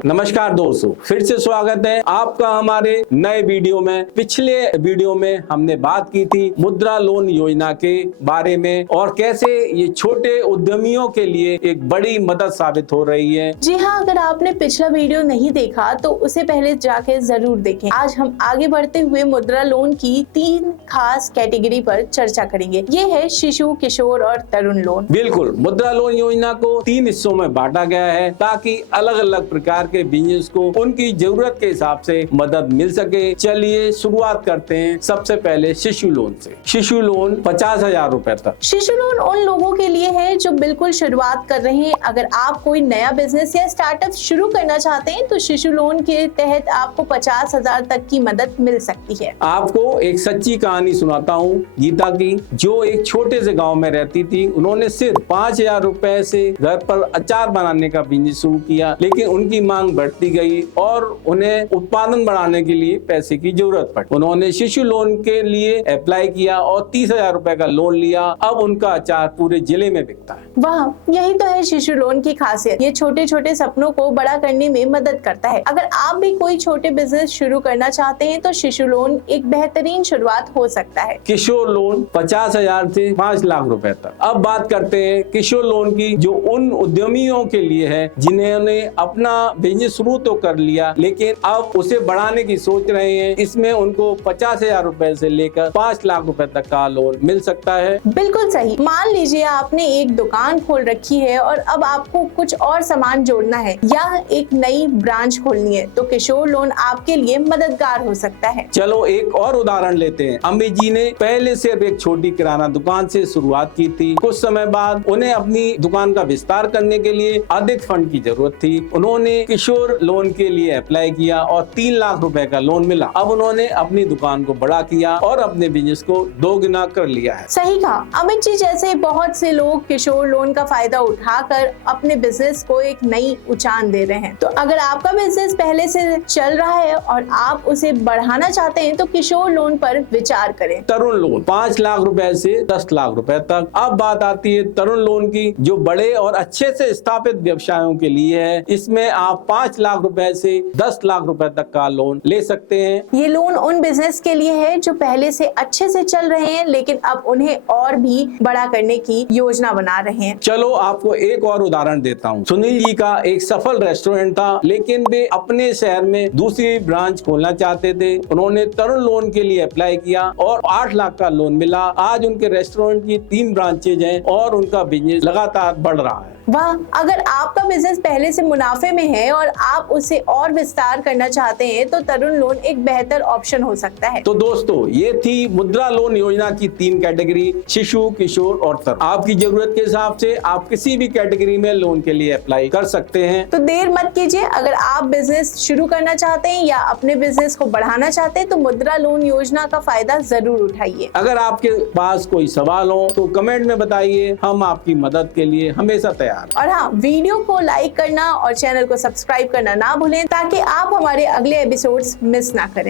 नमस्कार दोस्तों, फिर से स्वागत है आपका हमारे नए वीडियो में। पिछले वीडियो में हमने बात की थी मुद्रा लोन योजना के बारे में और कैसे ये छोटे उद्यमियों के लिए एक बड़ी मदद साबित हो रही है। जी हाँ, अगर आपने पिछला वीडियो नहीं देखा तो उसे पहले जाके जरूर देखें। आज हम आगे बढ़ते हुए मुद्रा लोन की 3 खास कैटेगरी पर चर्चा करेंगे। ये है शिशु, किशोर और तरुण लोन। बिल्कुल, मुद्रा लोन योजना को 3 हिस्सों में बांटा गया है ताकि अलग अलग प्रकार के बिजनेस को उनकी जरूरत के हिसाब से मदद मिल सके। चलिए शुरुआत करते हैं सबसे पहले शिशु लोन से। शिशु लोन 50,000 रुपए तक। शिशु लोन उन लोगों के लिए है जो बिल्कुल शुरुआत कर रहे हैं। अगर आप कोई नया बिजनेस या स्टार्टअप शुरू करना चाहते हैं तो शिशु लोन के तहत आपको 50,000 तक की मदद मिल सकती है। आपको एक सच्ची कहानी सुनाता हूँ गीता की, जो एक छोटे से गाँव में रहती थी। उन्होंने सिर्फ 5,000 रुपए से घर पर अचार बनाने का बिजनेस शुरू किया, लेकिन उनकी मांग बढ़ती गई और उन्हें उत्पादन बढ़ाने के लिए पैसे की जरूरत पड़ी। उन्होंने शिशु लोन के लिए अप्लाई किया और 30,000 रुपए का लोन लिया। अब उनका अचार पूरे जिले में बिकता है। वाह, यही तो है शिशु लोन की खासियत। ये छोटे छोटे सपनों को बड़ा करने में मदद करता है। अगर आप भी कोई छोटे बिजनेस शुरू करना चाहते हैं तो शिशु लोन एक बेहतरीन शुरुआत हो सकता है। किशोर लोन 50,000 से 5 लाख रुपए तक। अब बात करते हैं किशोर लोन की, जो उन उद्यमियों के लिए है जिन्होंने अपना बिजनेस शुरू तो कर लिया लेकिन अब उसे बढ़ाने की सोच रहे हैं। इसमें उनको 50,000 रुपए से लेकर 5 लाख रुपए तक का लोन मिल सकता है। बिल्कुल सही। मान लीजिए आपने एक दुकान खोल रखी है और अब आपको कुछ और सामान जोड़ना है या एक नई ब्रांच खोलनी है तो किशोर लोन आपके लिए मददगार हो सकता है। चलो एक और उदाहरण लेते हैं। अम्मी जी ने पहले सिर्फ एक छोटी किराना दुकान से शुरुआत की थी। कुछ समय बाद उन्हें अपनी दुकान का विस्तार करने के लिए अधिक फंड की जरूरत थी। उन्होंने किशोर लोन के लिए अप्लाई किया और 3 लाख रुपए का लोन मिला। अब उन्होंने अपनी दुकान को बड़ा किया और अपने बिजनेस को 2 गुना कर लिया है। सही कहा। अमित जी जैसे बहुत से लोग किशोर लोन का फायदा उठाकर अपने बिजनेस को एक नई उड़ान दे रहे हैं। तो अगर आपका बिजनेस पहले से चल रहा है और आप उसे बढ़ाना चाहते हैं तो किशोर लोन पर विचार करें। तरुण लोन 5 लाख रुपए से 10 लाख रुपए तक। अब बात आती है तरुण लोन की, जो बड़े और अच्छे से स्थापित व्यवसायों के लिए है। इसमें आप 5 लाख रुपए से 10 लाख रुपए तक का लोन ले सकते हैं। ये लोन उन बिजनेस के लिए है जो पहले से अच्छे से चल रहे हैं लेकिन अब उन्हें और भी बड़ा करने की योजना बना रहे हैं। चलो आपको एक और उदाहरण देता हूँ। सुनील जी का एक सफल रेस्टोरेंट था, लेकिन वे अपने शहर में दूसरी ब्रांच खोलना चाहते थे। उन्होंने तरुण लोन के लिए अप्लाई किया और 8 लाख का लोन मिला। आज उनके रेस्टोरेंट की 3 ब्रांचेज हैं और उनका बिजनेस लगातार बढ़ रहा है। वाह, अगर आपका बिजनेस पहले से मुनाफे में है और आप उसे और विस्तार करना चाहते हैं तो तरुण लोन एक बेहतर ऑप्शन हो सकता है। तो दोस्तों, ये थी मुद्रा लोन योजना की 3 कैटेगरी, शिशु, किशोर और तरुण। आपकी जरूरत के हिसाब से आप किसी भी कैटेगरी में लोन के लिए अप्लाई कर सकते हैं। तो देर मत कीजिए। अगर आप बिजनेस शुरू करना चाहते हैं या अपने बिजनेस को बढ़ाना चाहते हैं तो मुद्रा लोन योजना का फायदा जरूर उठाइए। अगर आपके पास कोई सवाल हो तो कमेंट में बताइए, हम आपकी मदद के लिए हमेशा तैयार। और हाँ, वीडियो को लाइक करना और चैनल को सब्सक्राइब करना ना भूलें ताकि आप हमारे अगले एपिसोड्स मिस ना करें।